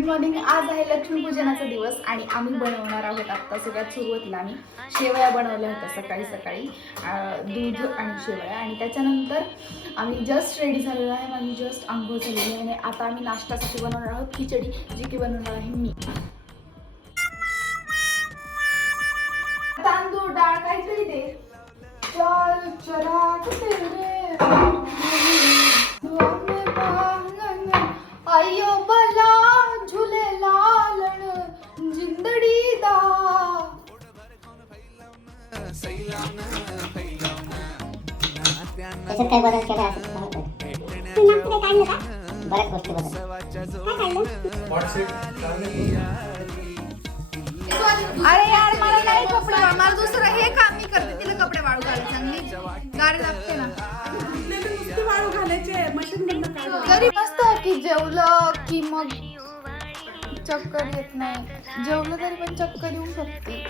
Good morning. आज आहे लक्ष्मीपूजनाचा दिवस आणि आम्ही बनवणार आहोत. आत्ता सगळ्यात सुरुवातीला आम्ही शेवया बनवल्या होत्या सकाळी सकाळी, दूध आणि शेवया. आणि त्याच्यानंतर आम्ही जस्ट रेडी झालेलो आहे. माझी जस्ट अंघोळ झालेली आहे आणि आता आम्ही नाश्त्यासाठी बनवणार आहोत खिचडी, जी की बनवणार आहे मी. तांदूळ डाळ काहीतरी दे. चल चराग तेरे आयो बला झुले लालण जिंदडी दा. त्याच्यात काय बदल केला असं बऱ्याच गोष्टी बदल. अरे यार मला नाही कपडे, मला दुसरं हे काम मी करते. तिला कपडे वाळू घालायचे चांगली गाडी लागते ना. वाळू घालायचे मशीन मधनं काढून. तरी मस्त की जेवलं की मग चक्कर येत नाही. जेवलं तरी पण चक्कर येऊ शकते.